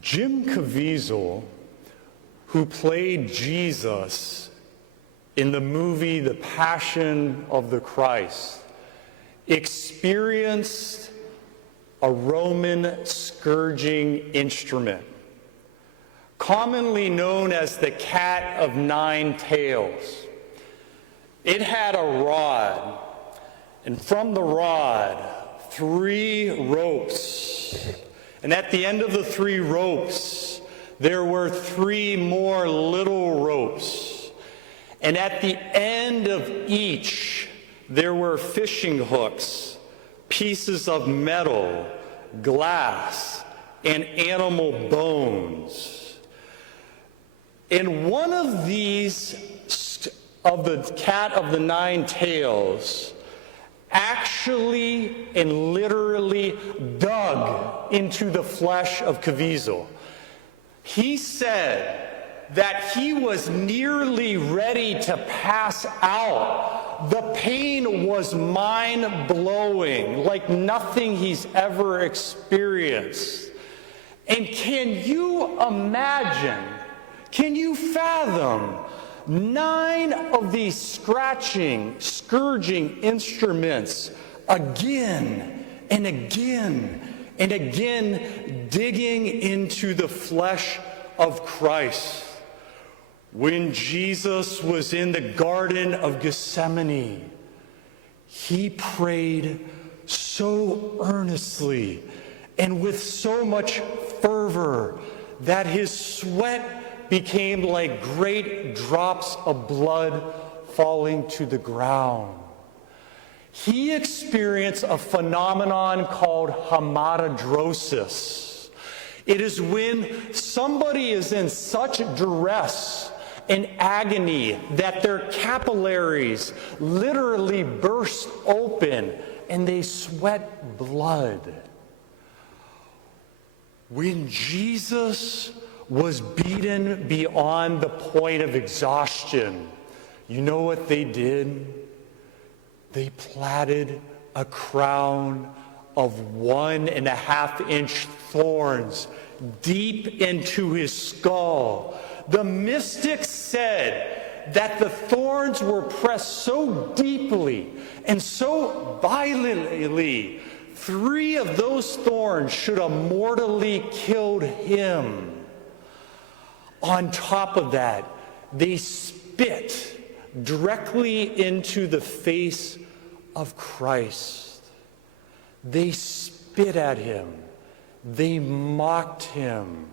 Jim Caviezel, who played Jesus in the movie The Passion of the Christ, experienced a Roman scourging instrument, commonly known as the cat of nine tails. It had a rod, and from the rod, 3 ropes. And at the end of the 3 ropes, there were 3 more little ropes. And at the end of each, there were fishing hooks, pieces of metal, glass, and animal bones. And one of these, of the cat of the 9 tails, actually and literally dug into the flesh of Caviezel. He said that he was nearly ready to pass out. The pain was mind-blowing, like nothing he's ever experienced. And can you imagine, can you fathom 9 of these scourging instruments again and again and again digging into the flesh of Christ? When Jesus was in the Garden of Gethsemane, he prayed so earnestly and with so much fervor that his sweat became like great drops of blood falling to the ground. He experienced a phenomenon called hematidrosis. It is when somebody is in such duress and agony that their capillaries literally burst open and they sweat blood. When Jesus was beaten beyond the point of exhaustion, you know what they did? They plaited a crown of 1.5-inch thorns deep into his skull. The mystics said that the thorns were pressed so deeply and so violently, 3 of those thorns should have mortally killed him. On top of that, they spit directly into the face of Christ. They spit at him. They mocked him.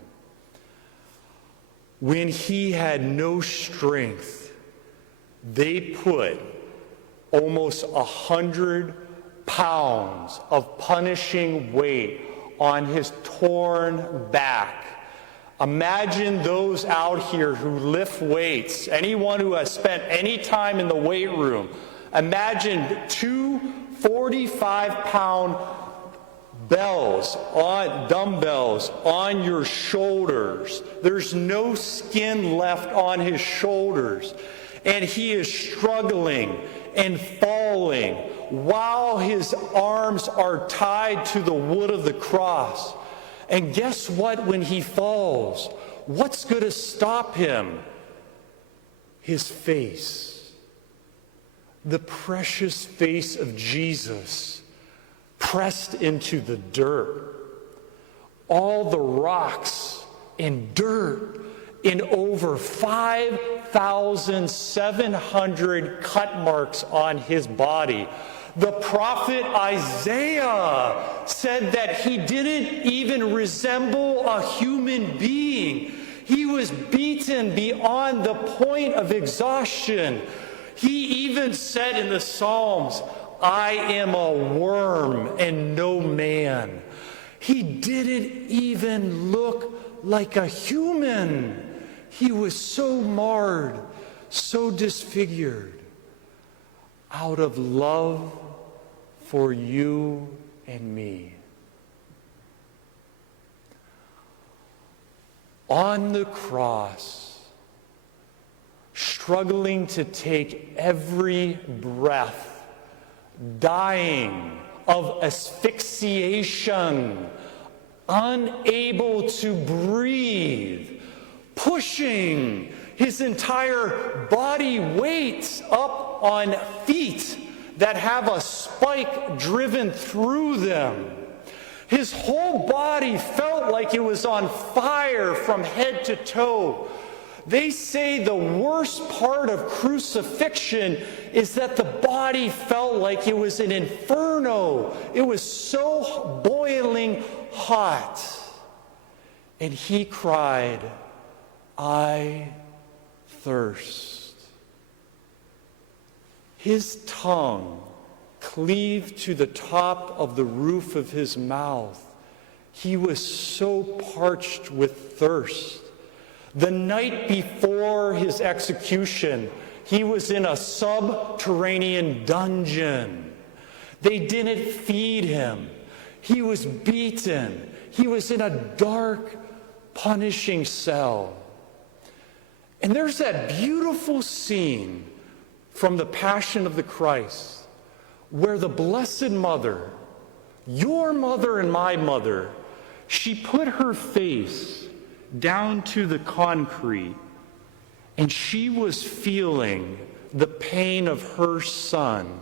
When he had no strength, they put almost 100 pounds of punishing weight on his torn back. Imagine those out here who lift weights, anyone who has spent any time in the weight room. Imagine 2 45-pound dumbbells on your shoulders. There's no skin left on his shoulders. And he is struggling and falling while his arms are tied to the wood of the cross. And guess what? When he falls, what's going to stop him? His face. The precious face of Jesus pressed into the dirt. All the rocks and dirt in over 5,700 cut marks on his body. The prophet Isaiah said that he didn't even resemble a human being. He was beaten beyond the point of exhaustion. He even said in the Psalms, "I am a worm and no man." He didn't even look like a human. He was so marred, so disfigured. Out of love for you and me. On the cross, struggling to take every breath, dying of asphyxiation, unable to breathe, pushing his entire body weight up on feet that have a spike driven through them. His whole body felt like it was on fire from head to toe. They say the worst part of crucifixion is that the body felt like it was an inferno. It was so boiling hot. And he cried, "I thirst." His tongue cleaved to the top of the roof of his mouth. He was so parched with thirst. The night before his execution, he was in a subterranean dungeon. They didn't feed him. He was beaten. He was in a dark, punishing cell. And there's that beautiful scene from the Passion of the Christ where the Blessed Mother, your mother and my mother, she put her face down to the concrete, and she was feeling the pain of her son.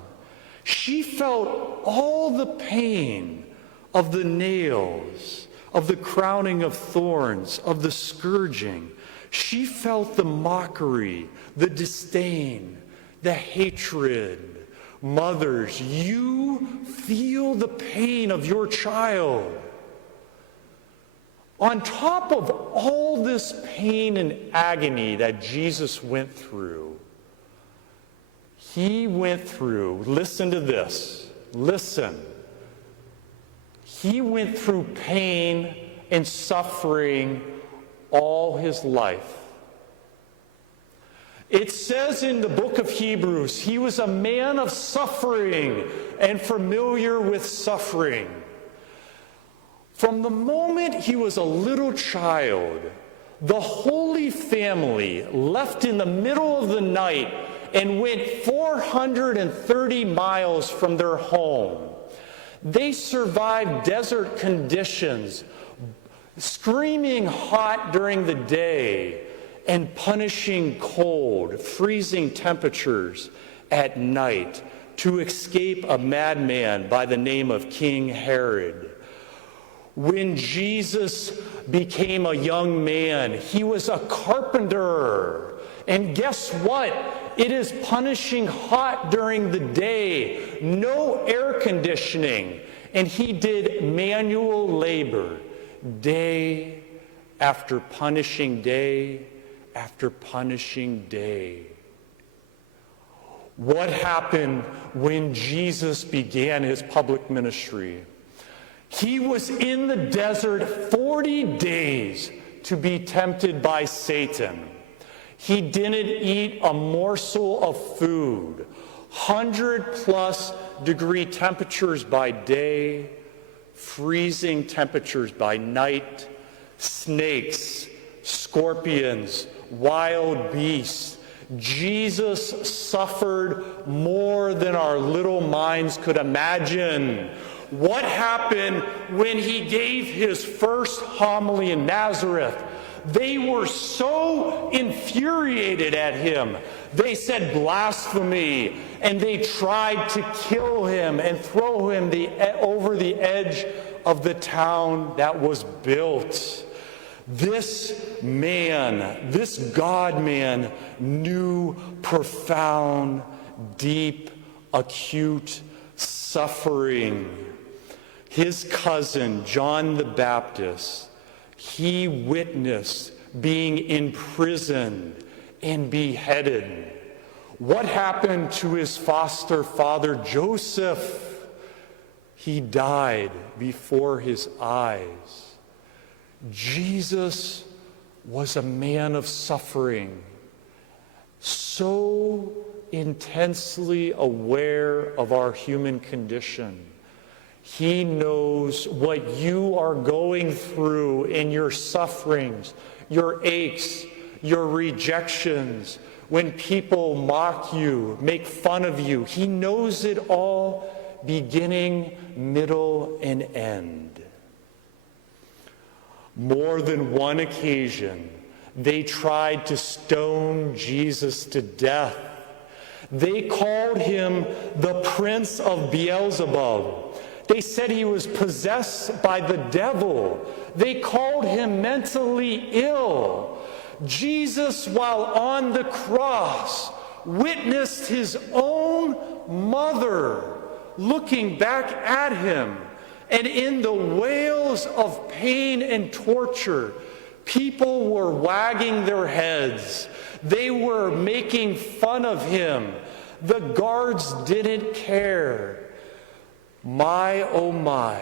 She felt all the pain of the nails, of the crowning of thorns, of the scourging. She felt the mockery, the disdain, the hatred. Mothers, you feel the pain of your child. On top of all this pain and agony that Jesus went through, he went through, listen to this, listen. He went through pain and suffering all his life. It says in the book of Hebrews, he was a man of suffering and familiar with suffering. From the moment he was a little child, the Holy Family left in the middle of the night and went 430 miles from their home. They survived desert conditions, screaming hot during the day and punishing cold, freezing temperatures at night to escape a madman by the name of King Herod. When Jesus became a young man, he was a carpenter. And guess what? It is punishing hot during the day, no air conditioning. And he did manual labor day after punishing day after punishing day. What happened when Jesus began his public ministry? He was in the desert 40 days to be tempted by Satan. He didn't eat a morsel of food. 100+ degree temperatures by day, freezing temperatures by night, snakes, scorpions, wild beasts. Jesus suffered more than our little minds could imagine. What happened when he gave his first homily in Nazareth? They were so infuriated at him. They said blasphemy, and they tried to kill him and throw him over the edge of the town that was built. This man, this God-man, knew profound, deep, acute suffering. His cousin, John the Baptist, he witnessed being imprisoned and beheaded. What happened to his foster father, Joseph? He died before his eyes. Jesus was a man of suffering, so intensely aware of our human condition. He knows what you are going through in your sufferings, your aches, your rejections, when people mock you, make fun of you. He knows it all, beginning, middle, and end. More than one occasion, they tried to stone Jesus to death. They called him the prince of Beelzebub. They said he was possessed by the devil. They called him mentally ill. Jesus, while on the cross, witnessed his own mother looking back at him. And in the wails of pain and torture, people were wagging their heads. They were making fun of him. The guards didn't care. My, oh my,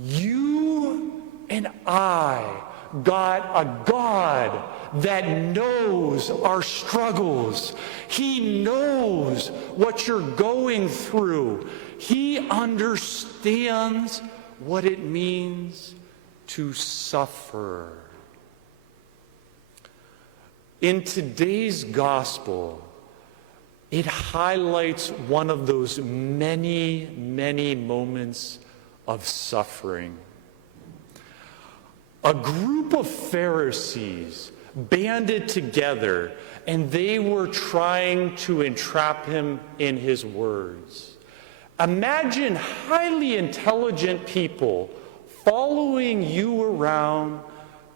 you and I got a God that knows our struggles. He knows what you're going through. He understands what it means to suffer. In today's gospel, it highlights one of those many, many moments of suffering. A group of Pharisees banded together, and they were trying to entrap him in his words. Imagine highly intelligent people following you around,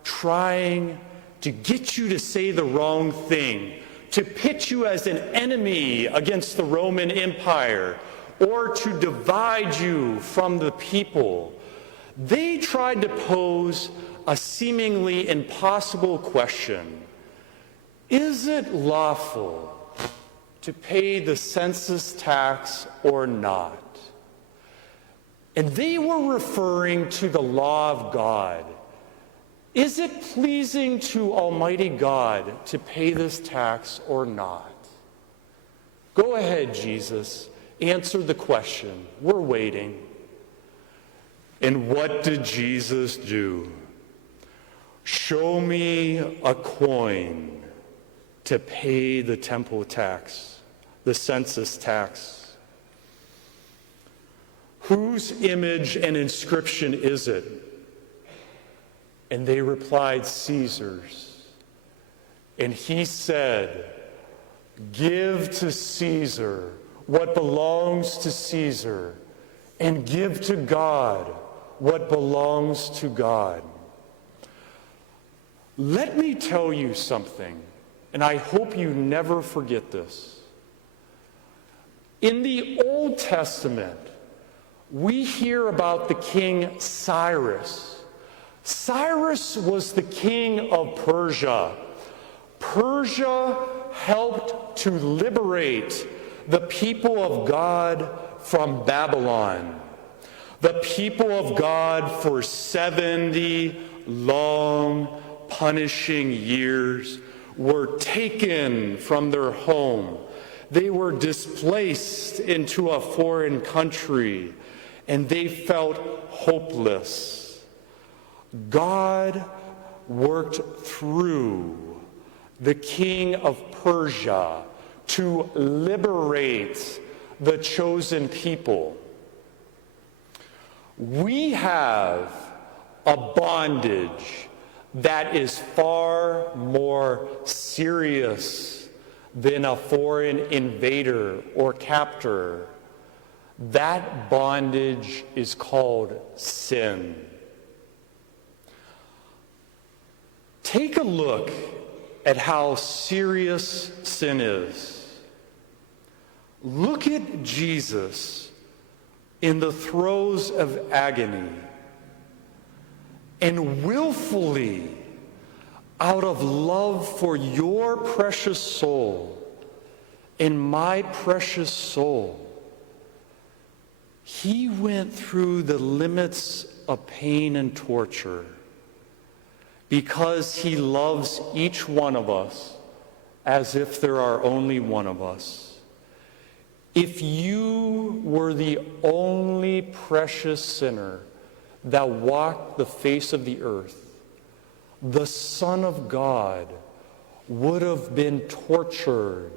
trying to get you to say the wrong thing, to pit you as an enemy against the Roman Empire, or to divide you from the people. They tried to pose a seemingly impossible question. Is it lawful to pay the census tax or not? And they were referring to the law of God. Is it pleasing to Almighty God to pay this tax or not? Go ahead, Jesus. Answer the question. We're waiting. And what did Jesus do? Show me a coin to pay the temple tax, the census tax. Whose image and inscription is it? And they replied, Caesar's. And he said, give to Caesar what belongs to Caesar, and give to God what belongs to God. Let me tell you something, and I hope you never forget this. In the Old Testament, we hear about the king Cyrus. Cyrus was the king of Persia. Persia helped to liberate the people of God from Babylon. The people of God for 70 long, punishing years were taken from their home. They were displaced into a foreign country, and they felt hopeless. God worked through the king of Persia to liberate the chosen people. We have a bondage that is far more serious than a foreign invader or captor. That bondage is called sin. Take a look at how serious sin is. Look at Jesus in the throes of agony, and willfully, out of love for your precious soul and my precious soul, he went through the limits of pain and torture because he loves each one of us as if there are only one of us. If you were the only precious sinner that walked the face of the earth, the Son of God would have been tortured.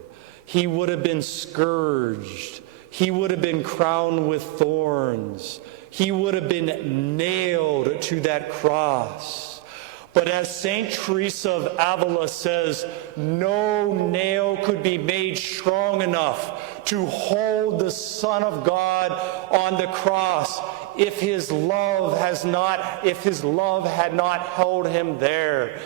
He would have been scourged. He would have been crowned with thorns. He would have been nailed to that cross. But as St. Teresa of Avila says, no nail could be made strong enough to hold the Son of God on the cross if his love had not held him there.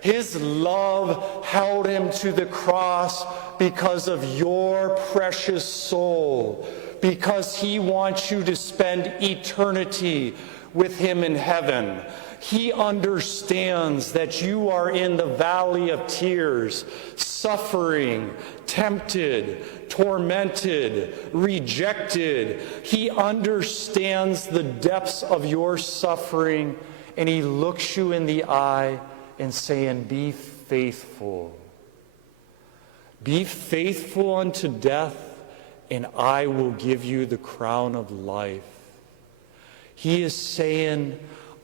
His love held him to the cross because of your precious soul, because he wants you to spend eternity with him in heaven. He understands that you are in the valley of tears, suffering, tempted, tormented, rejected. He understands the depths of your suffering, and he looks you in the eye and saying, be faithful. Be faithful unto death, and I will give you the crown of life. He is saying,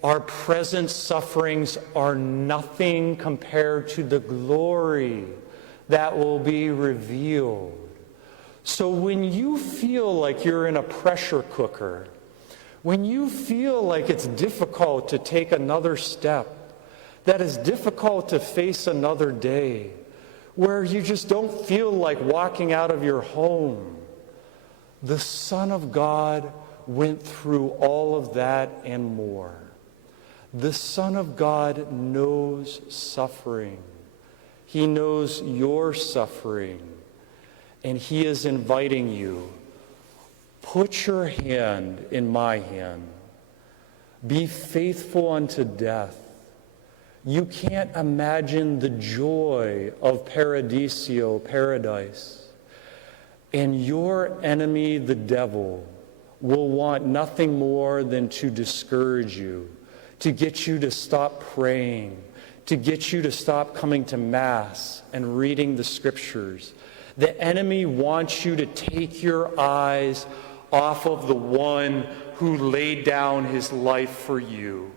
our present sufferings are nothing compared to the glory that will be revealed. So when you feel like you're in a pressure cooker, when you feel like it's difficult to take another step, that it's difficult to face another day, where you just don't feel like walking out of your home, the Son of God went through all of that and more. The Son of God knows suffering. He knows your suffering. And he is inviting you, put your hand in my hand. Be faithful unto death. You can't imagine the joy of paradisio, paradise. And your enemy, the devil, will want nothing more than to discourage you, to get you to stop praying, to get you to stop coming to Mass and reading the Scriptures. The enemy wants you to take your eyes off of the one who laid down his life for you.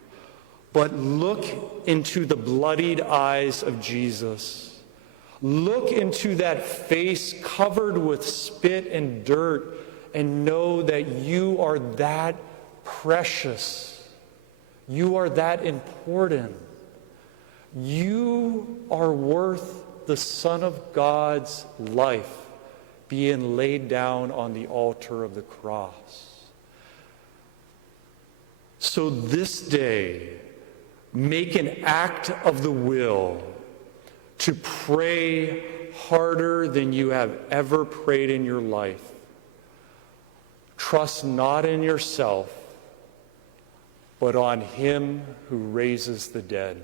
But look into the bloodied eyes of Jesus. Look into that face covered with spit and dirt and know that you are that precious. You are that important. You are worth the Son of God's life being laid down on the altar of the cross. So this day, make an act of the will to pray harder than you have ever prayed in your life. Trust not in yourself, but on him who raises the dead.